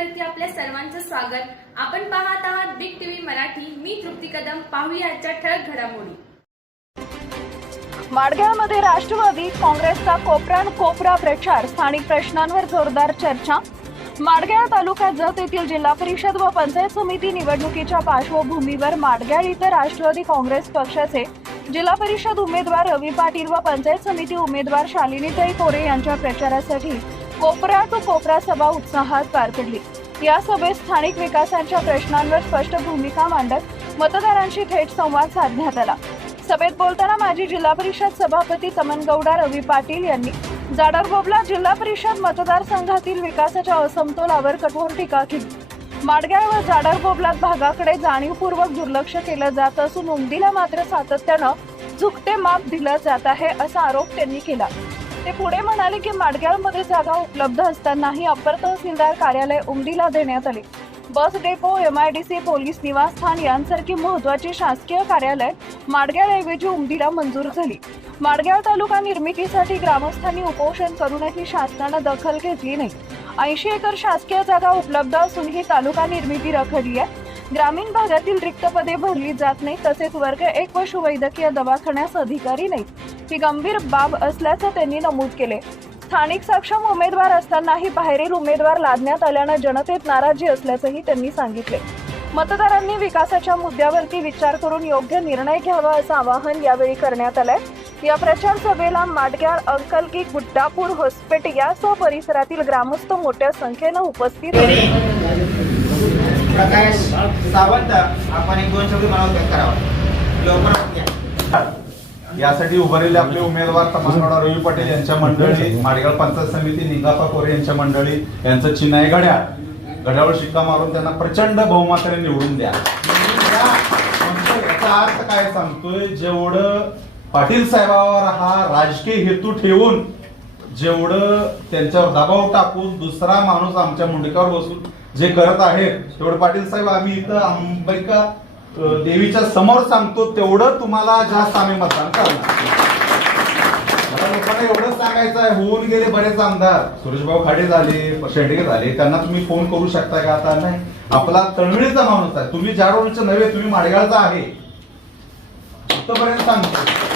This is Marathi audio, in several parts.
चॅनलवरती आपल्या सर्वांचं स्वागत। आपण पाहत आहात बिग टीव्ही मराठी। मी तृप्ती कदम। पाहूया आजच्या ठळक घडामोडी। माडगावमध्ये राष्ट्रवादी काँग्रेसचा कोपरा प्रचार, स्थानिक प्रश्नांवर जोरदार चर्चा। माडगाव तालुक्यात जत येथील जिल्हा परिषद व पंचायत समिती निवडणुकीच्या पार्श्वभूमीवर माडगाव इथं राष्ट्रवादी काँग्रेस पक्षाचे जिल्हा परिषद उमेदवार रवी पाटील व पंचायत समिती उमेदवार शालिनीताई कोरे यांच्या प्रचारासाठी कोपरा टू कोपरा सभा उत्साहात पार पडली। या सभेत स्थानिक विकासाच्या प्रश्नांवर स्पष्ट भूमिका मांडत मतदारांशी थेट संवाद साधण्यात आला। सभेत बोलताना माजी जिल्हा परिषद सभापती तमनगौडा रवी पाटील यांनी जाडरबोबला जिल्हा परिषद मतदारसंघातील विकासाच्या असमतोलावर कठोर टीका केली। माडगाव व जाडरबोबला भागाकडे जाणीवपूर्वक दुर्लक्ष केलं जात असून उमदीला मात्र सातत्यानं झुकते माप दिलं जात आहे असा आरोप त्यांनी केला। ते पुढे म्हणाले की माडगावमध्ये जागा उपलब्ध असतानाही अप्पर तहसीलदार कार्यालय उमदीला देण्यात आले। बस डेपो, MIDC, पोलीस निवासस्थान यांसारखी महत्त्वाची शासकीय कार्यालय माडगावऐवजी उमदीला मंजूर झाली। माडगाव तालुका निर्मितीसाठी ग्रामस्थांनी उपोषण करूनही शासनाने दखल घेतली नाही। 80 एकर शासकीय जागा उपलब्ध असूनही तालुका निर्मिती रखडली आहे। ग्रामीण भागातील रिक्त पदे भरली जात नाही, तसेच वर्ग 1 पशुवैद्यकीय दवाखान्यास अधिकारी नाहीत। ही गंभीर बाब असल्याचं त्यांनी नमूद केले। स्थानिक सक्षम उमेदवार असतानाही बाहेरील उमेदवार लादण्यात आल्यानं जनतेत नाराजी असल्याचंही त्यांनी सांगितले। मतदारांनी विकासाच्या मुद्द्यावरती विचार करून योग्य निर्णय घ्यावा असं आवाहन यावेळी करण्यात आलंय। या प्रचार सभेला माडगाव, अंकलकी, गुड्डापूर, होसपेट यासह परिसरातील ग्रामस्थ मोठ्या संख्येनं उपस्थित होते। प्रकाश सावंत आपण एक दोन शब्द मला व्यक्त करावा लवकर यासाठी उभारलेले आपले उमेदवार तमनगौडा रवी पाटील यांच्या मंडळी, माडगाव पंचायत समिती निंगापा कोरे यांच्या मंडळी यांचं चिन्ह आहे घड्याळ। घड्याळावर शिक्का मारून त्यांना प्रचंड बहुमताने निवडून द्या। याचा अर्थ काय सांगतोय, जेवढं पाटील साहेबांवर हा राजकीय हेतू ठेवून जेवढं त्यांच्यावर दबाव टाकून दुसरा माणूस आमच्या मुंडक्यावर बसून जे करत आहेत तेवढं पाटील साहेब आम्ही इथं अंबिका देवीच्या समोर सांगतो तेवढं तुम्हाला जास्त आम्ही मतदान करणार। मला लोकांना एवढंच सांगायचं आहे, होऊन गेले बरेच आमदार, सुरेशभाऊ खाडे झाले, शेंडगे झाले, त्यांना तुम्ही फोन करू शकता का? आता नाही, आपला तळवळीचा माणूस आहे, तुम्ही जाडोळीचं नव्हे, तुम्ही माडगावचा आहे इथपर्यंत सांगतो।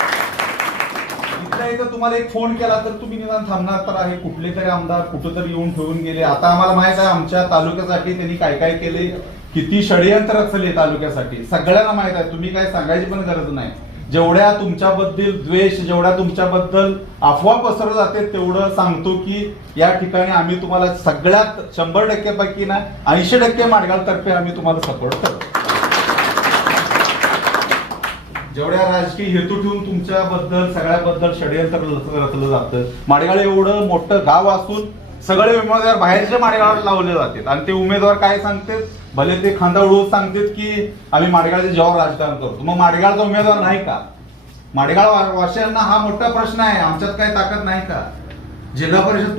इथं तुम्हाला एक फोन केला तर तुम्ही निदान थांबणार तर आहे। कुठले तरी आमदार कुठेतरी येऊन ठेवून गेले। आता आम्हाला माहित आहे आमच्या तालुक्यासाठी त्यांनी काय काय केले, किती षडयंत्र रचले तालुक्यासाठी, सगळ्यांना माहित आहे। तुम्ही काय सांगायची पण गरज नाही। जेवढ्या तुमच्याबद्दल द्वेष, जेवढ्या तुमच्याबद्दल अफवा पसरवल्या जाते तेवढं सांगतो की या ठिकाणी आम्ही तुम्हाला सगळ्यात 100% पैकी ना 80% माडगाव तर्फे आम्ही तुम्हाला सपोर्ट करतो। जेवढ्या राजकीय हेतू ठेवून तुमच्याबद्दल सगळ्याबद्दल षडयंत्र रचलं जातं। माडगाव एवढं मोठं गाव असून सगळे उमेदवार बाहेरच्या माडगावाला लावले जातात आणि ते उमेदवार काय सांगतात, भले ते खांदा उडवून सांगतात की आम्ही माडगावचे जेव्हा राजकारण करतो। मग माडगावचा उमेदवार नाही का? माडगाव वासियांना हा मोठा प्रश्न आहे, आमच्यात काय ताकद नाही का? जिल्हा परिषद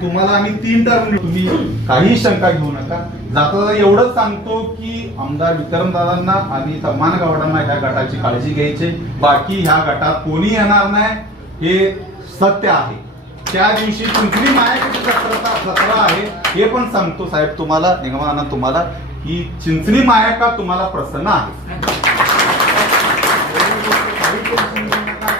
तुम्हाला आम्ही 3 टर्म, तुम्ही काही शंका घेऊ नका। जाता एवढंच सांगतो की आमदार विक्रमदादांना आणि तमनगौडांना ह्या गटाची काळजी घ्यायची, बाकी ह्या गटात कोणी येणार नाही हे सत्य आहे। त्या दिवशी चिंचणी मायाकाची जत्रा आहे हे पण सांगतो साहेब तुम्हाला, निगमाना तुम्हाला, की चिंचणी मायाका तुम्हाला प्रसन्न आहे।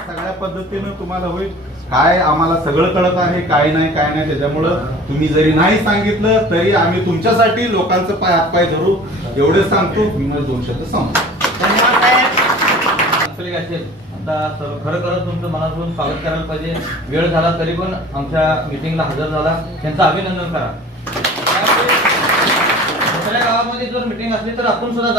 सगळ्या पद्धतीनं तुम्हाला होईल। काय आम्हाला सगळं कळत आहे, काय नाही त्याच्यामुळं तुम्ही जरी नाही सांगितलं तरी आम्ही तुमच्यासाठी लोकांचं पाय हातपाय धरू एवढे सांगतो। मी मला 2 शब्द सांगतो। आता खरं तुमचं मनापासून स्वागत करायला पाहिजे। वेळ झाला तरी पण आमच्या मीटिंगला हजर झाला, त्यांचं अभिनंदन करा। दुसऱ्या गावामध्ये जर मीटिंग असली तर आपण सुद्धा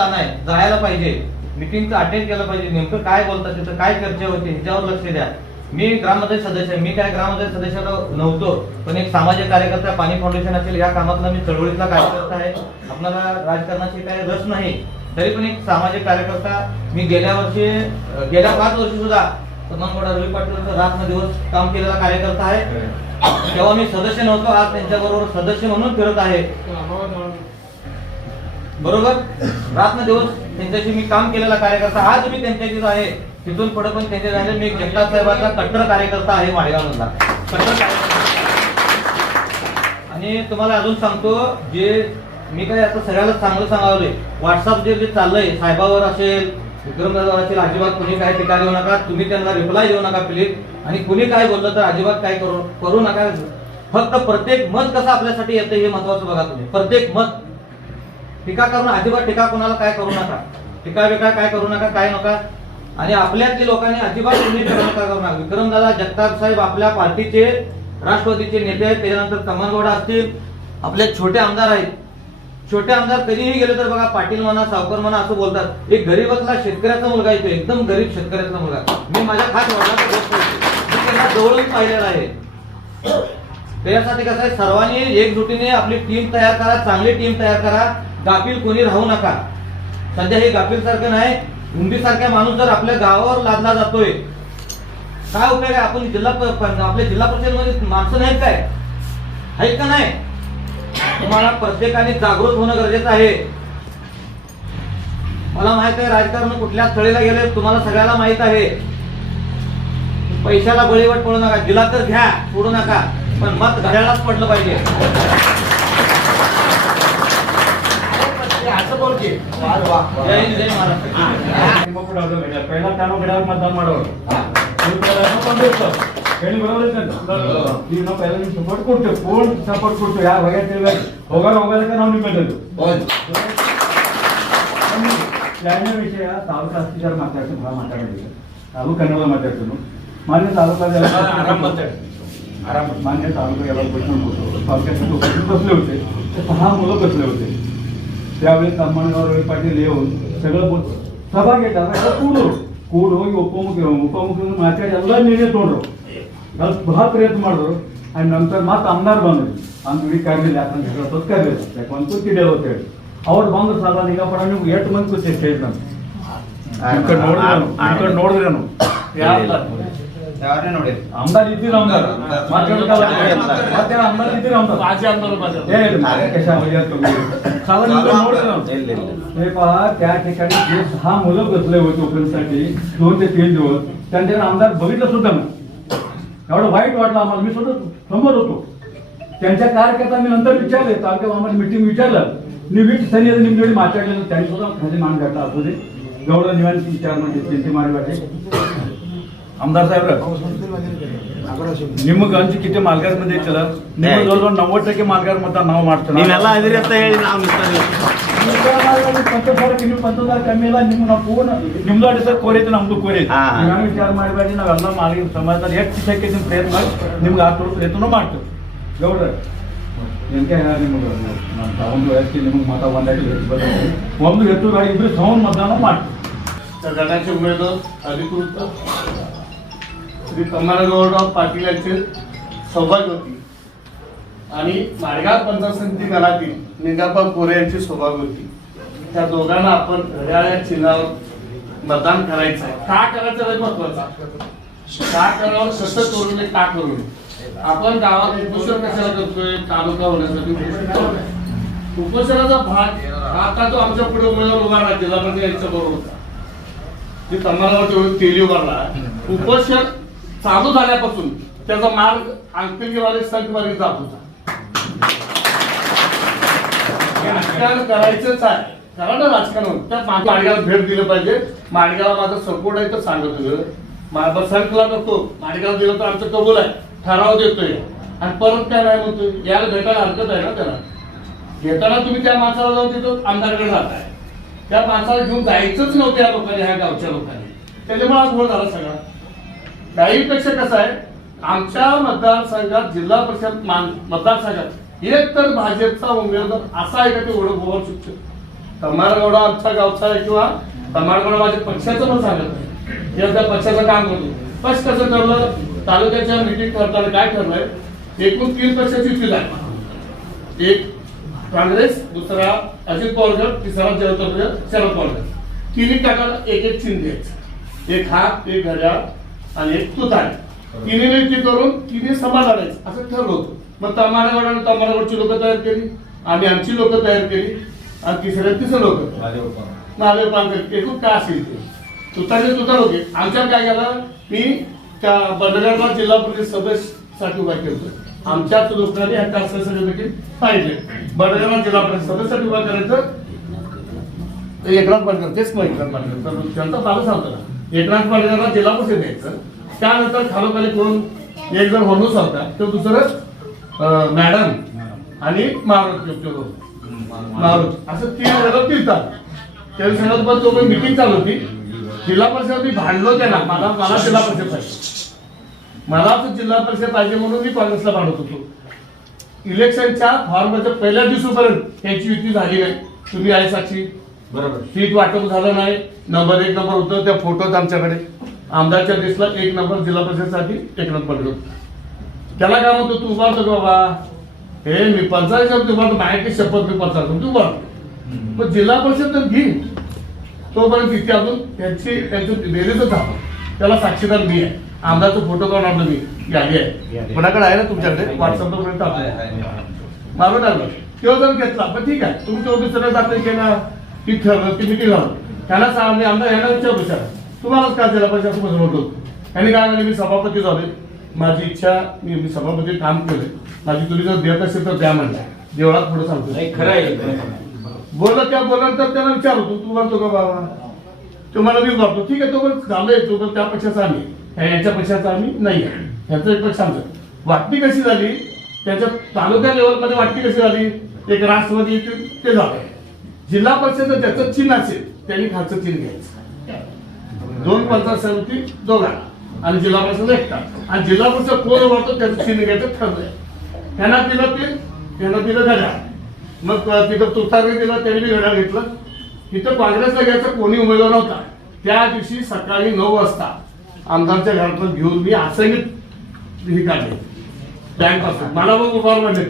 जायला पाहिजे, मीटिंगचं अटेंड केलं पाहिजे। नेमकं काय बोलतात, तिथं काय चर्चा होते ह्याच्यावर लक्ष द्या। मी ग्रामपंचायत सदस्य आहे, मी काय ग्रामपंचायत सदस्याला नव्हतो, पण एक सामाजिक कार्यकर्ता, पाणी फाउंडेशन असेल या कामातला मी चळवळीतला कार्यकर्ता आहे। आपल्याला राजकारणाची काही रस नाही, तरी पण एक सामाजिक कार्यकर्ता मी गेल्या 5 वर्षी सुद्धा तमनगौडा रवी पाटील रात्र दिवस काम केलेला कार्यकर्ता आहे। तेव्हा मी सदस्य नव्हतो, आज त्यांच्याबरोबर सदस्य म्हणून फिरत आहे। बरोबर, रात्र दिवस त्यांच्याशी मी काम केलेला कार्यकर्ता, आज मी त्यांच्याशीच आहे। तिथून पुढे पण त्यांचे झाले। मी जगताप साहेबांचा कट्टर कार्यकर्ता आहे माडगाव मधला, कट्टर कार्यकर्ता। आणि तुम्हाला अजून सांगतो, जे मी काय आता सगळ्याला चांगलं सांगावले. व्हॉट्सअप जे चाललंय साहेबावर असेल, विक्रमदादावर असेल, अजिबात कुणी काय टीका देऊ नका. तुम्ही त्यांना रिप्लाय देऊ नका प्लीज. आणि कुणी काय बोललं तर अजिबात काय करू नका. फक्त प्रत्येक मत कसं आपल्यासाठी येतं हे महत्वाचं बघा तुम्ही. प्रत्येक मत टीका करून अजिबात टीका कोणाला काय करू नका. टीका बिका काय करू नका, काय नका. आणि आपल्यातली लोकांनी अजिबात तुम्ही करू नका. विक्रमदादा जगताप साहेब आपल्या पार्टीचे राष्ट्रवादीचे नेते आहेत. त्याच्यानंतर कमलगौडा असतील, आपले छोटे आमदार आहेत. छोटे आमदार कधीही गेले तर बघा पाटील म्हणा, सावकर म्हणा असं बोलतात. एक गरीबातला शेतकऱ्याचा मुलगा येतो, एकदम गरीब शेतकऱ्याचा मुलगा. मी माझ्या खास वडिलांचा गोष्ट मी त्यांना जवळून पाहिलेला आहे. त्याच्यासाठी कसं आहे, सर्वांनी एकजुटीने आपली टीम तयार करा, चांगली टीम तयार करा. गाफील कोणी राहू नका. सध्या हे गाफील सारखं नाही. हुंडी सारख्या माणूस जर आपल्या गावावर लादला जातोय, काय उपयोग आहे? आपण आपल्या जिल्हा परिषदेमध्ये माणसं नाहीत काय? आहेत का नाही? तुम्हाला प्रत्येकाने जागृत होणं गरजेचं आहे. मला माहित आहे राजकारण कुठल्या स्थळीला गेले तुम्हाला सगळ्याला माहित आहे. पैशाला बळीवट पडू नका. दिला तर घ्या, सोडू नका, पण मत घड्याळाच पडलं पाहिजे. जय हिंद, जय महाराष्ट्र. पहिला त्यानं घड्याळ मतदान ಮಾಡೋರು ಹೇಳಿ ಈಗ ನಾವು ಎಲ್ಲ ಸಪೋರ್ಟ್ ಕೊಡ್ತೇವೆ. ಫೋನ್ ಸಪೋರ್ಟ್ ಕೊಡ್ತೇವೆ. ಯಾರು ಹೊಗೆ ಹೋಗೋದಕ್ಕೆ ನಾವು ನಿಮ್ಮದು ಎರಡನೇ ವಿಷಯ ತಾಲೂಕು ಅಸ್ತಿದಾರ ಮಾತಾಡ್ತೀನಿ, ಭಾಳ ಮಾತಾಡಿದ್ದೀವಿ. ತಾಲೂಕು ಕನ್ನಡ ಮಾತಾಡ್ತೀನಿ. ಮಾನ್ಯ तालुका मान्य तालुका याला बसून होतो. तालुक्यात बसले होते, 6 मुलं बसले होते. त्यावेळेस तामणगाव रवी पाटील येऊन सगळं सभा घेतात. ಕೂಡ್ ಹೋಗಿ ಉಪಮುಖ್ಯಮಂತ್ರಿ ಮಾತಾಡಿ ಎಲ್ಲ ನೀನೇ ತೋಡ್ರು. ಬಹಳ ಪ್ರಯತ್ನ ಮಾಡಿದ್ರು. आणि नंतर ಮತ್ತೆ आमदार ಬಂದ್ರು. आमची काढलेली आपण घेतलं काढलेलं ಯಾಕಂತ ತಿಡಿಯಲ್ಲ ಅಂತ ಹೇಳಿ ಅವ್ರು ಬಂದು ಸಾಲ ನಿಗಪಡ ನೀವು 8 ಮಂದಿ ಕೂತಿ ಸ್ಟೇಜ್ ನಮ್ಮ ನೋಡಿದ್ರೇನು ಯಾರನ್ನೇ ನೋಡಿ आमदार ಇದ್ದೀರ आमदार ಮತ್ತೆ आमदार ಇದ್ದೀರ आमदार ಮಾಜಿ आमदार हे कशा म्हणजे साला ನೋಡಿದ್ರೇನು हे पहा त्या ठिकाणी जे 6 मुलं बसले होते ओपनसाठी 2 ते 3 दिवस त्यांच्याकडे आमदार बघितलं सुद्धा नाही. एवढं वाईट वाटलं आम्हाला. मी सुद्धा समोर होतो. त्यांच्या कार्यकर्ता मी नंतर विचारले, तालुक्यात आम्हाला मिटिंग विचारलं. नीट सनी निमजोडी माताडलेलं त्यांनी सुद्धा माझे मान घातला असू दे. एवढं निवांत विचार म्हणजे त्यांची मारी वाटे आमदार साहेब ನಿಮಗೆ ಹಂಚಿ ಕಿತ್ತೆ ಮಾಲ್ಗಾರ್ ಮಂದಿ ಐತಲ್ಲ, ನಿಮ್ಮ ಜೊತೆ 90% ಮಾಲ್ಗಾರ್ ಮತ ನಾವು ಮಾಡ್ತೇವೆ. ನೀವೆಲ್ಲ ಅದಿರಿ ಅಂತ ಹೇಳಿ ನಾವು ನೀವು 10,000 ಕಮ್ಮಿ ಇಲ್ಲ. ನಿಮ್ಮ ನಾವು ಪೂರ್ಣ ನಿಮ್ದು ಅಡಿಸರ್ ಕೋರೈತೆ, ನಮ್ದು ಕೋರೈತೆ. ನಾವು ವಿಚಾರ ಮಾಡಬೇಡಿ. ನಾವೆಲ್ಲ ಮಾಲಿ ಸಮಾಜದಲ್ಲಿ ಎಷ್ಟು ಶಕ್ತಿ ನಿಮ್ಮ ಪ್ರಯತ್ನ ಮಾಡಿ ನಿಮ್ಗೆ ಆ ಪ್ರಯತ್ನ ಮಾಡ್ತೇವೆ. ಗೌಡ್ರ ಎಂತ ನಿಮಗೆ ಒಂದು ವ್ಯಕ್ತಿ ನಿಮಗೆ ಮತ ಒಂದು ಹೆಚ್ಚು ಗಾಡಿ ಇಬ್ಬರು ಸೌಂಡ್ मतदान ಮಾಡ್ತೀವಿ. त्या गटाचे उमेदवार अधिकृत श्री कमलगौडराव पाटील यांचे सौभाग्य होती आणि माडगाव पंचायत समिती गणातील निंगाप्पा कोरे यांची सौभाग्य होती. त्या दोघांना आपण घड्याळ या चिन्हावर मतदान करायचं आहे. का करायचं हे महत्वाचं. का करावं, कसं करू नये, का करू नये. आपण गावात उपोषण कशाला करतोय? तालुका होण्यासाठी उपोषणाचा भाग आता तो आमच्या पुढे उमेदवार उभा राहा जिल्हा परिषद यांच्या बरोबर होता. जे तमारावर तेली उभारला. उपोषण चालू झाल्यापासून त्याचा मार्ग अंकलीवाले संघवारी जात होता. राजकारण करायचंच आहे, करा ना राजकारण. त्या माडगाव भेट दिलं पाहिजे. माडगाव माझा सपोर्ट आहे तर सांगत होतं. संघला नको, माडगाव दिलं तर आमचं कबूल आहे, ठराव देतोय. आणि परत काय नाही म्हणतोय. याला भेटायला हरकत आहे ना त्याला. घेताना तुम्ही त्या माणसाला जाऊन तिथं आमदारकडे जाताय. त्या माणसाला घेऊन जायचंच नव्हतं या लोकांनी, ह्या गावच्या लोकांनी. त्याच्यामुळे आज घोळ झाला सगळा. त्याहीपेक्षा कसं आहे, आमच्या मतदारसंघात जिल्हा परिषद मतदारसंघात एक तर भाजपचा उमेदवार असा आहे का ते ओळख होऊ शकतो. तमारगौडा आमच्या गावचा आहे किंवा तमारगौडा माझ्या पक्षाचं पण सांगत नाही. हे आपल्या पक्षाचं काम करतो. पक्ष कसं ठरलं, तालुक्याच्या मिटिंग करताना काय ठरलंय, एकूण 3 पक्षाची युती आहे. एक काँग्रेस, दुसरा अजित पवार गट, तिसरा शरद पवार गट. तिन्ही गटाला एक चिन्ह द्यायचं. एक हात, एक घड्याळ आणि एक तुतारी. तिन्ही युती करून तिन्ही समाधानायचं असं ठरलं होतं. मग तमारगडाने तमारगडची लोक तयार केली, आम्ही आमची लोक तयार केली, आणि तिसरं लोक महादेव पानकर. एकूण काय असेल ते तुतारी होते. आमच्यात काय केलं, मी त्या बंडगडला जिल्हा परिषद सदस्यासाठी उभा केलं. आमच्याच लोकांनी ह्या टास्क सर्टिफिकेट पाहिजे. बडगाव जिल्हा परिषद सदस्य उभा करायचं एकनाथ पाटील, तेच मग एकनाथ पाटील तर त्यांचा चालू सांगतो ना, एकनाथ पाटीलला जिल्हा परिषद द्यायचं. त्यानंतर खालोखाली कोण एक जण म्हणून होता, तो दुसरं मॅडम आणि मारुती असं 3 वेळा फिरतात. त्या दिवसात पण तो मिटिंग चालू होती. जिल्हा परिषद मी भांडलो त्याला, मला जिल्हा परिषद पाहिजे, मला जिल्हा परिषद पाहिजे म्हणून मी काँग्रेसला भांडत होतो. इलेक्शनच्या फॉर्मच्या पहिल्या दिवसापर्यंत त्यांची युती झाली नाही. तुम्ही आहे साक्षी, बरोबर. सीट वाटप झालं नाही. नंबर 1 नंबर होतं, त्या फोटोत आमच्याकडे आमदारच्या लिस्टला 1 नंबर जिल्हा परिषदसाठी एकनाथ पाटील. त्याला काय म्हणतो, तू उभारतो का बाबा? हे मी 45 उभारतो, बाहेरची शपथ मी 45 तू उभारतो. पण जिल्हा परिषद तर घे, तोपर्यंत तिथे अजून त्यांचं बेरीजच झालं. त्याला साक्षीदार मी आहे. आमदारचा फोटो काढून आणलं मी, यादी आहे कोणाकडे आहे ना तुमच्याकडे, व्हॉट्सअपला पर्यंत मारून आणलं. तेव्हा जर घेतला पण ठीक आहे, तुम्ही तो दुसऱ्या दाखल केला ती ठरलं ती मिटिंग लावून त्यांना सांगा. मी आमदार यांना विचार तुम्हालाच काय जिल्हा परिषद असं म्हणून होतो. त्यांनी काय म्हणले, मी सभापती झाले, माझी इच्छा, मी सभापती काम केले, माझी तुम्ही जर देत असेल तर द्या म्हणला. देवळात पुढे सांगतो खरं आहे. बोललं त्या बोलल्यानंतर त्याला विचार होतो, तू बोलतो का बाबा? तुम्हाला मी बोलतो ठीक आहे, तो पण झालंय, तो पण त्या पक्षाचा आम्ही, यांच्या पक्षाचा आम्ही नाही आहे, ह्याचं एक पक्ष आमचं. वाटणी कशी झाली त्याच्या तालुका लेवलमध्ये, वाटणी कशी झाली, एक राष्ट्रवादी ते झालं. जिल्हा परिषद ज्याचं चिन्ह असेल त्यांनी खालचं चिन्ह घ्यायचं. 2 पंचायत समिती दोघा आणि जिल्हा परिषद एकटा, आणि जिल्हा परिषद कोण उभारतो त्याचं चिन्ह घ्यायचं ठरलंय. त्यांना दिलं घड्याळ, मग तिथं तुतारी दिलं, त्यांनी बी घड्याळ घेतलं. तिथं काँग्रेसला घ्यायचं कोणी उमेदवार नव्हता. त्या दिवशी सकाळी 9 वाजता आमदारच्या घरातून घेऊन मी असंगित ही काढले बँक पासून. मला मग उभार म्हणले,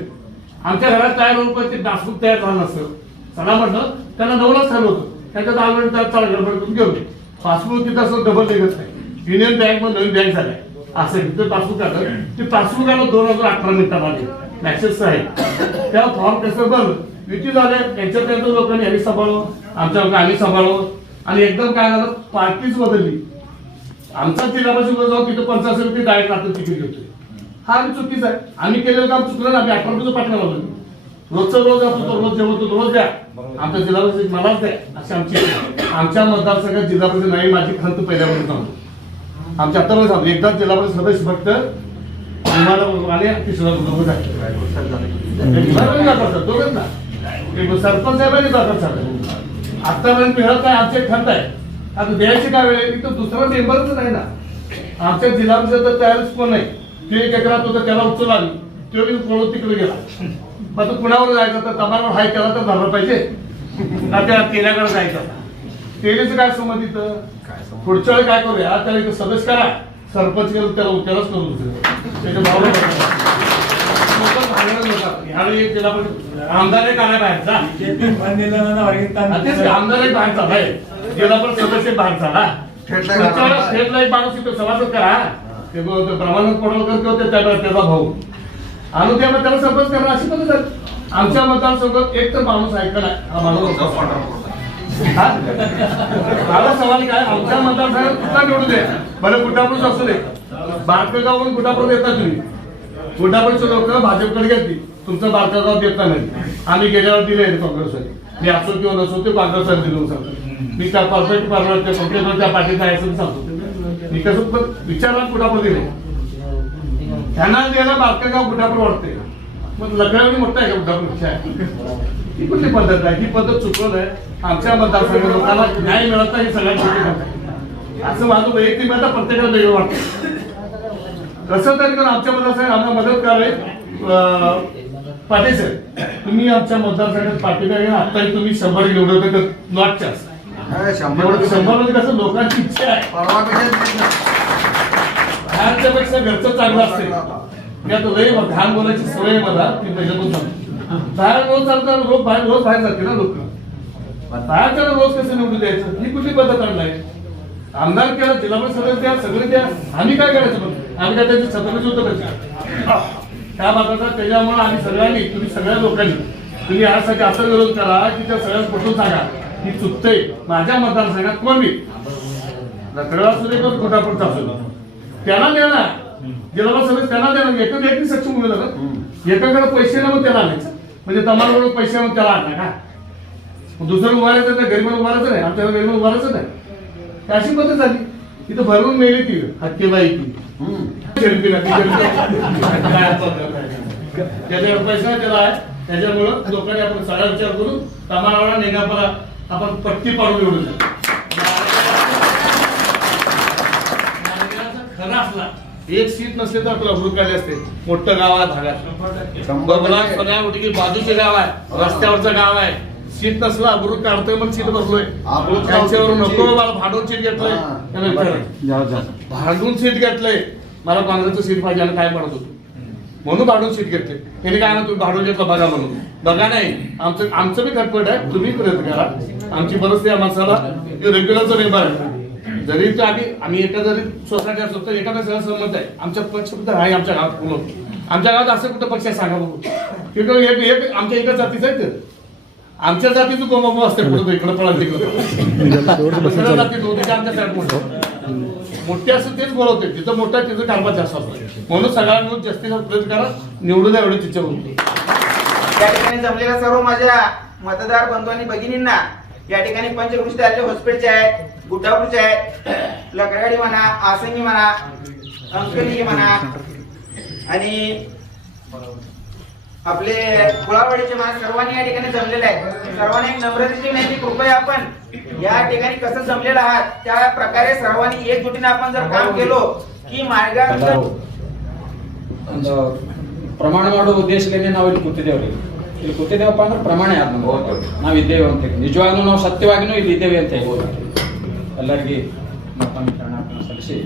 आमच्या घरात तयार होऊन पण ते पासबुक तयार झालं नसतं. चला म्हटलं, त्यांना 9लाच चालू होतं. त्यांच्या 10 मिनिट चला गडबड करून घेऊन पासबुक तिथं असं डबल निघत नाही. युनियन बँक मध्ये नवीन बँक झाल्या असं तिथं पासबुक काढलं. ते पासबुकाला 2018 मिनिटात आले मॅसेज आहे. त्या फॉर्म कसं भरलं, युती झाले त्यांच्या लोकांनी आम्ही सांभाळलो, आमच्या लोक आम्ही सांभाळलो. आणि एकदम काय झालं, पार्टीच बदलली. आमचा जिल्हा परिषद जाऊन तिथं 85 रुपये डायरेक्ट राहतो तिकीट घेतोय. हा आम्ही चुकीचा आहे. आम्ही केलेलं काम चुकलं ना. आम्ही 18 रुपये पाठवला होतो. रोजचं रोज जातो, रोज जेवतो, रोज द्या. आमच्या जिल्हा परिषद मलाच द्या अशी आमच्या मतदारसंघात जिल्हा परिषद नाही. माझी खंत पहिल्यापासून सांगतो. आमच्या आता सांगतो, एकदाच जिल्हा परिषद सदस्य फक्त आणि सरपंच आतापर्यंत मिळत नाही. आमचे खंत आहे. आता द्यायची काय वेळ आहे, दुसरा मेंबरच नाही ना. आमच्या जिल्हा परिषद तयारच कोण नाही. ते 1 एकरात होतं, त्याला उचल आली, तो बी पळून तिकडे गेला. मग तो कुणावर जायचं, तर तमावर हाय केला तर झालं पाहिजे ना. त्या तेल्याकडे जायचं, तेलीचं काय समज इथं. पुढच्या वेळी काय करूया, त्याला इथं सदस्य करा, सरपंच केलं त्यालाच करू त्याच्या भावना. ह्यावेळी जिल्हा परिषद आमदार एक आलाय बाहेरचा, आमदार एक बाहेर चाललाय, जिल्हा परिषद सदस्य बाहेर झाला. स्टेटला एक माणूस इथं सभासद करा, प्रमाणात पडवकर किंवा त्याचा भाऊ आणून त्यामुळे त्याला सरपंच करा. अशी पद्धत आहे. आमच्या मतदारसंघात एक तर माणूस ऐकला हा माणूस मला सवाल काय, आमच्या मतदारसंघात कुठला निवडून दे, भले गुटापूरच असू दे, बारकगावून गुटापूर देता तुम्ही. गुटापूरचे लोक भाजपकडे घेतली, तुमचं बारकगाव देता नाही. आम्ही गेल्यावर दिले काँग्रेसवाले, मी असो किंवा नसो ते काँग्रेसवाले दिलं सांगतो. मी त्या कॉर्पोरेट कंपनीवर त्या पार्टीचा आहे असं सांगतो. मी कसं पण विचारला गुटापूर दिले, त्यांना द्यायला बारकगाव गुटापूर वाटते. मग लग्नावणी मोठा आहे का गुटापूरच्या? ही कुठली पद्धत आहे? ही पद्धत चुकवलं आहे. आमच्या मतदारसंघात लोकांना न्याय मिळत नाही, ही सगळ्यात छोटी गोष्ट आहे. असं माझं वैयक्तिक मत प्रत्येकाला वेगळं वाटतं. कसं तरी करून आमच्या मतदारसंघात आम्हाला मदत करावी. पाटील साहेब, तुम्ही आमच्या मतदारसंघात पाठीमागे आताही तुम्ही 100 निवडवते तर नॉट चान्स. 100 मध्ये कसं लोकांची इच्छा आहे, बाहेरच्या पेक्षा घरचं चांगलं असते. मी आता लय घाण बोलायची सवय मला, ती पहिल्यापासून सांगतो. बाहेर रोज चालतात, रोज बाहेर जाते ना लोक. बाहेरच्या रोज कसं निवडून द्यायचं, ही कुठली पद्धत आणलाय? आमदार केला, जिल्हा परिषद सदस्य द्या, सगळे द्या. आम्ही काय करायचं? पण आम्ही काय त्याची छत्रपती होतं त्याच्या त्या भागाचा. त्याच्यामुळे आम्ही सगळ्यांनी, तुम्ही सगळ्या लोकांनी, तुम्ही यासाठी असा विरोध करा की त्या सगळ्यांना पटवून सांगा की चुकतंय. माझ्या मतदारसंघात कोण मी नकळा असू दे किंवा खोटापूरचा असू दे, त्यांना द्या ना. जिल्हा सभेत त्यांना देणार एक सक्षम उमेदवार एकाकडे पैसे ना मग त्याला आणायचं म्हणजे तमाला पैसे मग त्याला आणला का दुसरं उभारायचं नाही गरीबाला उभारायचं नाही आमच्याला गरीबाला उभारायचं नाही अशी पद्धत झाली तिथं भरवून मेली ती हत्केबाई ती त्याच्यावर पैसा त्याला आहे त्याच्यामुळं लोकांनी आपण सगळा विचार करून तमाला नेगापाला आपण पट्टी पाडून निवडून खरं असला एक सीट नसले तर आपल्याला अब्रू काढले असते मोठं गाव आहे भागात बाजूचे गाव आहे रस्त्यावरचं गाव आहे सीट नसला अब्रू काढतोय मग सीट बसलोय त्यांच्यावर नको मला भांडून सीट घेतलंय त्याला विचार भांडून सीट घेतलंय मला काँग्रेसचं सीट पाहिजे आणि काय पडत होतो म्हणून भांडून सीट घेतले त्यांनी काय ना तुम्ही भांडून घेतलं बघा म्हणून बघा नाही आमचं बी खटपट आहे तुम्ही प्रयत्न करा आमची परिस्थिती या माणसाला रेग्युलरचा मेंबर आहे जरी तो आम्ही एका जरी सोसायटी असतो तर एका सगळं सहमत आहे आमच्या पक्ष सुद्धा आहे आमच्या गावात बोलवतो आमच्या गावात असं कुठं पक्ष सांगा बघू एक आमच्या एका जातीचं आहे आमच्या जातीचं कोमागो असते कुठं इकडं पळा तिकडं जातीत होते आमच्या साईड मोठे असं तेच बोलवते तिथं मोठा तिथं कारभार जास्त असतो म्हणून सगळ्यांना जास्तीत जास्त प्रयत्न करा निवडून द्या एवढं तिच्या होते या ठिकाणी जमलेल्या सर्व माझ्या मतदार बंधू आणि भगिनींना या ठिकाणी पंचकृष्टी आले हॉस्पिटलचे आहेत गुटापूरचे आहेत लकडाडी म्हणा आसंगी म्हणा अंकली म्हणा आणि आपले कुळावाडीचे म्हणा सर्वांनी या ठिकाणी जमलेले आहेत सर्वांनी एक नम्रतेची विनंती कृपया आपण या ठिकाणी कसं जमलेलं आहात त्या प्रकारे सर्वांनी एकजुटीने आपण जर काम केलो की मार्गात ಒಂದು ಪ್ರಮಾಣ ಮಾಡುವ ಉದ್ದೇಶದಲ್ಲಿ ನಾವು ಇಲ್ಲಿ ಕೂತಿದ್ದೇವೆ ಇಲ್ಲಿ ಕೂತಿದ್ದೇವಪ್ಪ ಅಂದ್ರೆ ಪ್ರಮಾಣ ಯಾರು ನಾವು ಇದ್ದೇವೆ ಅಂತ ನಿಜವಾಗ್ಲೂ ನಾವು ಸತ್ಯವಾಗಿನೂ ಇಲ್ಲಿ ಇದ್ದೇವೆ ಅಂತ ಹೇಳ್ಬೋದು ಎಲ್ಲರಿಗೆ ಮತ್ತೊಮ್ಮೆ ಶರಣಾರ್ಥನೆ ಸಲ್ಲಿಸಿ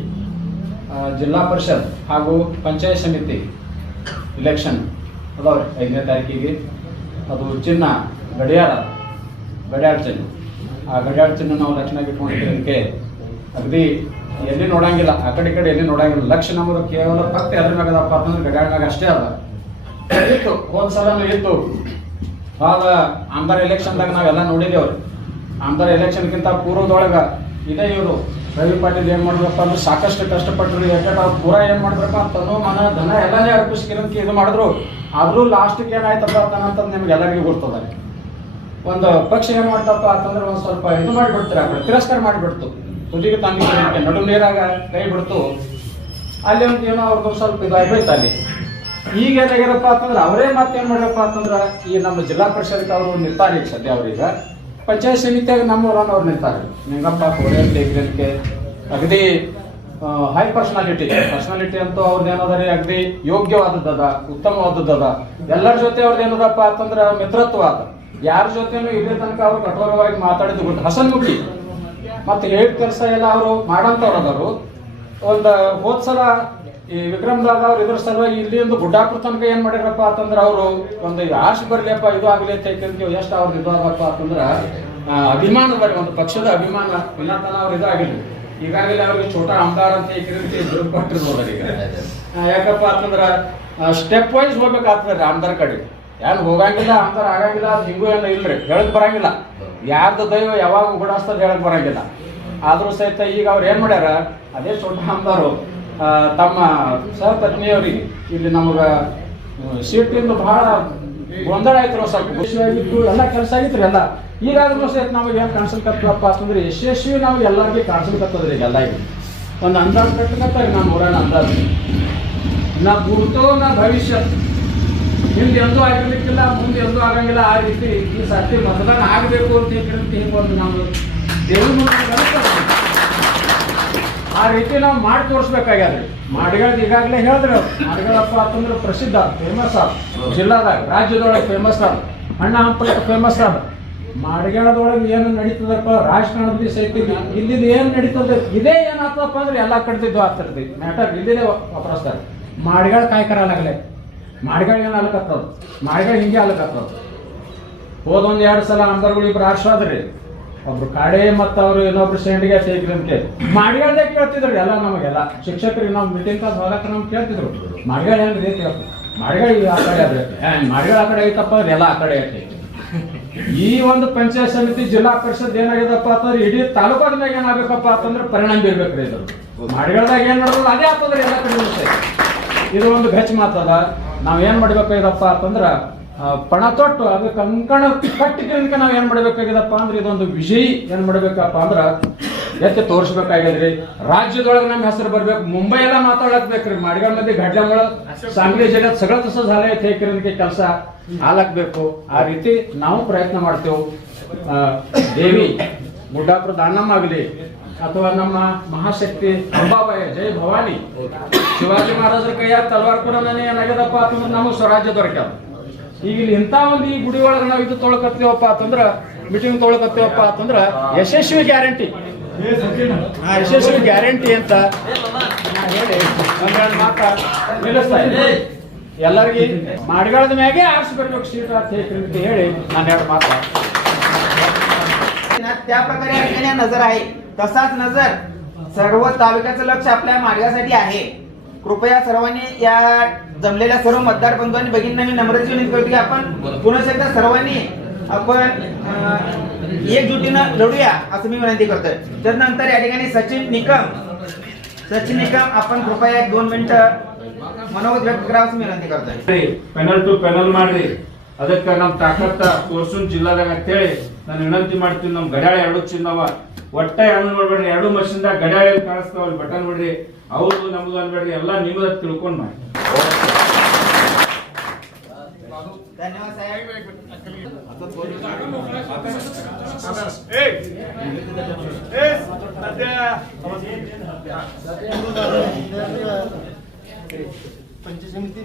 ಜಿಲ್ಲಾ ಪರಿಷತ್ ಹಾಗೂ ಪಂಚಾಯತ್ ಸಮಿತಿ ಇಲೆಕ್ಷನ್ ಅದಾವ್ರಿ 5ನೇ ತಾರೀಕಿಗೆ ಅದು ಚಿನ್ನ ಗಡಿಯಾರ ಚಿನ್ನ ಆ ಗಡಿಯಾರ ಚಿನ್ನ ನಾವು ರಕ್ಷಣೆ ಇಟ್ಕೊಂಡಿದ್ದಕ್ಕೆ ಅಗದಿ ಎಲ್ಲಿ ನೋಡಂಗಿಲ್ಲ ಆ ಕಡೆ ಎಲ್ಲಿ ನೋಡಂಗಿಲ್ಲ ಲಕ್ಷ್ಯ ನಮಗೆ ಕೇವಲ ಭಕ್ತಿ ಅದ್ರ ಮ್ಯಾಗದಪ್ಪ ಅಂತಂದ್ರೆ ಗಡಿಯಾರನಾಗ ಅಷ್ಟೇ ಅದ ಇತ್ತು ಹೋದ್ಸಲನೂ ಇತ್ತು ಆಗ ಆಮದಾರ್ ಎಲೆಕ್ಷನ್ದಾಗ ನಾವೆಲ್ಲ ನೋಡಿದೇವ್ರಿ ಆಮದಾರ್ ಎಲೆಕ್ಷನ್ಗಿಂತ ಪೂರ್ವದೊಳಗ ಇದೇ ಇವರು ರವಿ ಪಾಟೀಲ್ ಏನ್ ಮಾಡಿದ್ರಪ್ಪ ಅಂದ್ರೆ ಸಾಕಷ್ಟು ಕಷ್ಟಪಟ್ಟರು ಯಾಕಂದ್ರೆ ಅವ್ರು ಪೂರ ಏನ್ ಮಾಡಿದ್ರಪ್ಪ ತನೋ ಮನ ಧನ ಎಲ್ಲಾನೇ ಅರ್ಪಿಸ್ಕಿರಂತ ಇದು ಮಾಡಿದ್ರು ಆದ್ರೂ ಲಾಸ್ಟ್ಗೆ ಏನಾಯ್ತಪ್ಪ ಅಂತಂದ್ ನಿಮ್ಗೆ ಎಲ್ಲರಿಗೂ ಗೊತ್ತದ ಒಂದು ಪಕ್ಷ ಏನ್ ಮಾಡ್ತಪ್ಪ ಅಂತಂದ್ರೆ ಒಂದ್ ಸ್ವಲ್ಪ ಇದು ಮಾಡಿಬಿಡ್ತಾರೆ ಆ ಕಡೆ ತಿರಸ್ಕಾರ ಮಾಡಿಬಿಡ್ತು ತುದಿಗೆ ತಂದಿಗೆ ನಡು ನೀರಾಗ ಕೈ ಬಿಡ್ತು ಅಲ್ಲಿ ಒಂದು ಏನೋ ಅವ್ರದ್ದು ಸ್ವಲ್ಪ ಇದಾಗ್ಬಿಡ್ತು ಅಲ್ಲಿ ಈಗ ಏನಾಗ್ಯಾರಪ್ಪ ಅಂತಂದ್ರೆ ಅವರೇ ಮತ್ತೇನ್ ಮಾಡ್ರಪ್ಪ ಅಂತಂದ್ರ ಈ ನಮ್ಮ ಜಿಲ್ಲಾ ಪರಿಷತ್ಗೆ ಅವರು ನಿಂತಾರ ಈಗ ಸದ್ಯ ಅವ್ರೀಗ ಪಂಚಾಯತ್ ಸಮಿತಿಯಾಗ ನಮ್ಮ ಊರನ್ನ ಅವ್ರು ನಿಂತಾರೆ ನಿಂಗಪ್ಪ ಕೋರಿಯಂತೆ ಅಗದಿ ಹೈ ಪರ್ಸನಾಲಿಟಿ ಅಂತೂ ಅವ್ರದ್ದು ಏನದ ಅಗದಿ ಯೋಗ್ಯವಾದದ್ದದ ಉತ್ತಮವಾದದ್ದದ ಎಲ್ಲರ ಜೊತೆ ಅವ್ರದ್ದು ಏನದಪ್ಪ ಅಂತಂದ್ರ ಮಿತ್ರತ್ವ ಅದ ಯಾರ ಜೊತೆನೂ ಇದೇ ತನಕ ಅವ್ರು ಕಠೋರವಾಗಿ ಮಾತಾಡಿದ್ದು ಬಿಟ್ಟು ಹಸನ್ಮುಖಿ ಮತ್ತೆ ಹೇಳಿದ ಕೆಲಸ ಎಲ್ಲ ಅವರು ಮಾಡಂತವ್ರದವರು ಒಂದು ಹೋದ್ಸಲ ಈ ವಿಕ್ರಮ್ದಾಗ ಅವ್ರು ಇದ್ರ ಸಲುವಾಗಿ ಇಲ್ಲಿ ಒಂದು ಗುಡ್ಡಾಪುರ ತನಕ ಏನ್ ಮಾಡಿರಪ್ಪ ಅಂತಂದ್ರ ಅವರು ಒಂದು ಆಶೆ ಬರ್ಲಿಯಪ್ಪ ಇದು ಆಗ್ಲಿ ಅಂತ ಎಷ್ಟು ಅವ್ರದ್ದು ಇದು ಆಗಪ್ಪ ಅಂತಂದ್ರ ಅಭಿಮಾನ ಬರೀ ಒಂದು ಪಕ್ಷದ ಅಭಿಮಾನ ವಿನಾತನ ಅವ್ರು ಇದು ಆಗಿಲ್ಲ ಈಗಾಗಲೇ ಅವ್ರಿಗೆ ಛೋಟಾ ಆಮದಾರ್ ಅಂತ ಕೊಟ್ಟಿರ್ಬೋದು ಈಗ ಯಾಕಪ್ಪ ಅಂತಂದ್ರ ಸ್ಟೆಪ್ ವೈಸ್ ಹೋಗ್ಬೇಕಾಗ್ತದ್ರಿ ಆಮದಾರ್ ಕಡೆ ಏನ್ ಹೋಗಂಗಿಲ್ಲ ಆಮದಾರ್ ಆಗಂಗಿಲ್ಲ ಹಿಂಗೂ ಏನು ಇಲ್ರಿ ಹೇಳಕ್ ಬರಂಗಿಲ್ಲ ಯಾರ್ದು ದೈವ ಯಾವಾಗ ಉಗುಡಾಸ್ತದ ಹೇಳಕ್ ಬರಂಗಿಲ್ಲ ಆದ್ರೂ ಸಹಿತ ಈಗ ಅವ್ರು ಏನ್ ಮಾಡ್ಯಾರ ಅದೇ ಛೋಟಾ ಆಮದಾರು ತಮ್ಮ ಸಹಪತ್ನಿಯವರಿಗೆ ಇಲ್ಲಿ ನಮಗ ಸೀಟಿಂದು ಬಹಳ ಗೊಂದಲ ಆಯ್ತು ಸ್ವಲ್ಪ ಖುಷಿಯಾಗಿತ್ತು ಎಲ್ಲ ಕೆಲಸ ಆಗಿತ್ರಿ ಎಲ್ಲ ಈಗಾದ್ರೂ ಸಹಿತ ನಮಗೆ ಏನ್ ಕಾಣಿಸ್ಲಿಕ್ಕತ್ತಪ್ಪ ಅಂತಂದ್ರೆ ಯಶಸ್ವಿ ನಾವು ಎಲ್ಲರಿಗೆ ಕಾಣಿಸ್ಲಿಕ್ಕತ್ತದ್ರಿ ಎಲ್ಲ ಈಗ ಒಂದು ಅಂದಾಜು ಕಟ್ಟಕತ್ತಾರೆ ನಮ್ಮ ಊರನ್ನ ಅಂದಾಜು ನಾ ಗುರುತು ನಾ ಭವಿಷ್ಯ ಹಿಂದೆ ಎಂದೂ ಆಗಿರ್ಲಿಕ್ಕಿಲ್ಲ ಮುಂದೆ ಎಂದೂ ಆಗಂಗಿಲ್ಲ ಆ ರೀತಿ ಈ ಸರ್ತಿ ಮತದಾನ ಆಗಬೇಕು ಅಂತ ಹಿಂಗೆ ಒಂದು ನಾವು ದೇವ್ರ ಆ ರೀತಿ ನಾವು ಮಾಡಿ ತೋರಿಸ್ಬೇಕಾಗ್ಯಾದ್ರಿ ಮಾಡಿಗಳದ್ದು ಈಗಾಗಲೇ ಹೇಳಿದ್ರೆ ಮಾಡಿಗಳಪ್ಪ ಅಂತಂದ್ರೆ ಪ್ರಸಿದ್ಧ ಫೇಮಸ್ ಆದ ಜಿಲ್ಲಾದಾಗ ರಾಜ್ಯದೊಳಗೆ ಫೇಮಸ್ ಆದ ಅಣ್ಣ ಹಂಪಲಕ್ಕೆ ಫೇಮಸ್ ಆದ ಮಾಡಿಗಳದೊಳಗೆ ಏನು ನಡೀತದಪ್ಪ ರಾಜಕಾರಣದಲ್ಲಿ ಸಹಿತ ಇಲ್ಲಿದ್ದು ಏನು ನಡೀತದೆ ಇದೇ ಏನಾಗ್ತದಪ್ಪ ಅಂದ್ರೆ ಎಲ್ಲ ಕಡ್ದಿದ್ದು ಆಗ್ತಿರ್ತೈತಿ ಮ್ಯಾಟರ್ ಇಲ್ಲಿದೆ ವಾಪಸ್ತಾರೆ ಮಾಡಿಗಳ ಕಾಯ್ಕರಾಗಲೇ ಮಾಡಿಗಳ ಏನು ಅಲ್ಕತ್ತದ ಮಾಡಿಗಳ ಹಿಂಗೆ ಅಲ್ಕತ್ತದ ಹೋದೊಂದು 2 ಸಲ ಆಮದಾರ್ಗಳು ಇಬ್ರು ಆಶ್ವಾದ್ರಿ ಒಬ್ರು ಕಾಡೆ ಮತ್ತ ಅವ್ರು ಇನ್ನೊಬ್ರು ಸೆಂಡ್ಗೆ ಸೇರಿದಂತೆ ಮಾಡಿಗಳದೇ ಕೇಳ್ತಿದ್ರು ಎಲ್ಲ ನಮಗೆಲ್ಲ ಶಿಕ್ಷಕರಿಗೆ ನಾವು ಮೀಟಿಂಗ್ ಕ್ಲಾಸ್ ಹೋಗಕ್ಕೆ ನಮ್ಗೆ ಕೇಳ್ತಿದ್ರು ಮಾಡಿಗಳ ಹೆಂಗ್ ರೀತಿ ಮಾಡಿಗಳ ಆ ಕಡೆ ಆದ್ರೆ ಮಾಡಿಗಳ ಆ ಕಡೆ ಐತಪ್ಪ ಎಲ್ಲ ಆ ಕಡೆ ಐತಿ ಈ ಒಂದು ಪಂಚಾಯತ್ ಸಮಿತಿ ಜಿಲ್ಲಾ ಪರಿಷತ್ ಏನಾಗಿದಪ್ಪ ಅಂತಂದ್ರೆ ಇಡೀ ತಾಲೂಕಾದ ಮ್ಯಾಗ ಏನಾಗಬೇಕಪ್ಪ ಅಂತಂದ್ರೆ ಪರಿಣಾಮ ಬೀರ್ಬೇಕ್ರಿ ಇದು. ಮಾಡಿಗಳದಾಗ ಏನ್ ಮಾಡೋದು ಅದೇ ಆಗ್ತದ್ರಿ ಎಲ್ಲ ಕಡೆ ಇದು ಒಂದು ಗಚ್ ಮಾತದ. ನಾವ್ ಏನ್ ಮಾಡ್ಬೇಕಾಗಿದಪ್ಪ ಅಂತಂದ್ರ ಪಣ ತೊಟ್ಟು ಅದು ಕಂಕಣ ಕಟ್ಟಿದ್ರಿಂದ ನಾವ್ ಏನ್ ಮಾಡ್ಬೇಕಾಗಿದಪ್ಪ ಅಂದ್ರೆ ಇದೊಂದು ವಿಜಯ್ ಏನ್ ಮಾಡ್ಬೇಕಪ್ಪ ಅಂದ್ರ ಎತ್ತಿ ತೋರಿಸ್ಬೇಕಾಗ್ಯದ್ರಿ. ರಾಜ್ಯದೊಳಗೆ ನಮ್ಮ ಹೆಸರು ಬರ್ಬೇಕು, ಮುಂಬೈ ಎಲ್ಲ ಮಾತಾಡಕ್ ಬೇಕ್ರಿ. ಮಾಡಿಗಳ मध्ये घडल्यामुळं सांगली जिल्ह्यात सगळं तसं झालंय ते ಕೆಲಸ ಆಲಾಕ್ಬೇಕು. ಆ ರೀತಿ ನಾವು ಪ್ರಯತ್ನ ಮಾಡ್ತೇವೆ. ದೇವಿ ಗುಡ್ಡಾಪುರ ದಾನಮ್ಮ ಆಗಲಿ ಅಥವಾ ನಮ್ಮ ಮಹಾಶಕ್ತಿ ಅಂಬಾಬಾಯಿ ಜೈ ಭವಾನಿ ಶಿವಾಜಿ ಮಹಾರಾಜರ ಕೈಯಾಗ ತಲವಾರ್ ಕೂಡ ಏನಾಗ್ಯದಪ್ಪ ಅಂತಂದ್ರೆ ನಮಗೆ ಸ್ವರಾಜ್ಯ ದೊರಕ್ಯಾವ. ಈಗ ಇಲ್ಲಿ ಇಂಥ ಒಂದು ಈ ಗುಡಿ ಒಳಗೆ ನಾವು ಇದು ತೊಳ್ಕತ್ತೀವಪ್ಪ ಅಂತಂದ್ರ ಮೀಟಿಂಗ್ ತೊಳ್ಕತ್ತೀವಪ್ಪ ಅಂತಂದ್ರ ಯಶಸ್ವಿ ಗ್ಯಾರಂಟಿ, ಯಶಸ್ವಿ ಗ್ಯಾರಂಟಿ ಅಂತ ಹೇಳಿ ಒಂದೆರಡು ಮಾತ ನಿಲ್ಲಿಸ್ತಾ ಇದ್ದೀನಿ. ಎಲ್ಲರಿಗೆ ಮಾಡಿಗಳದ ಮ್ಯಾಗೆ ಆರ್ಸಿ ಬರ್ಬೇಕು ಸೀಟ್ ಅಂತ ಹೇಳಿ ನಾನು ಎರಡು ಮಾತು. त्या प्रकारे या ठिकाणी नजर आहे. तसाच नजर सर्व तालुक्याचं लक्ष आपल्या मार्गासाठी आहे. कृपया सर्वांनी या जमलेल्या सर्व मतदार बंधूंनी भगिनींना मी नम्र विनंती करतो की आपण पुन्हा एकदा सर्वांनी आपण एकजुटीनं लढूया असं मी विनंती करतोय. त्यानंतर या ठिकाणी सचिन निकम आपण कृपया 1-2 मिनिटं मनोगत व्यक्त करावं असं मी विनंती करतोय. ಪೆನಲ್ ಟು ಪೆನಲ್ ಮಾಡ್ರಿ. ಅದಕ್ಕೆ ನಮ್ಮ ತಾಕತ್ತ ತೋರ್ಸುನ್ ಜಿಲ್ಲಾದಾಗ ಅಂತೇಳಿ ನಾನು ವಿನಂತಿ ಮಾಡ್ತೀನಿ. ನಮ್ ಗಡ್ಯಾಳ 2 ಚಿನ್ನವ ಒಟ್ಟ ಏನು ಮಾಡ್ಬೇಡ್ರಿ. 2 ಮಷಿನ್ದಾಗ ಗಡ್ಯಾಳ ಕಾಣಿಸ್ತಾವಲ್ಲಿ ಬಟನ್ ಬಿಡ್ರಿ. ಹೌದು ನಮ್ದು ಅನ್ಬೇಡ್ರಿ, ಎಲ್ಲ ನಿಮ್ಮದ ತಿಳ್ಕೊಂಡ್ ಮಾಡಿ. धन्यवाद साहेब. पंचायत समिती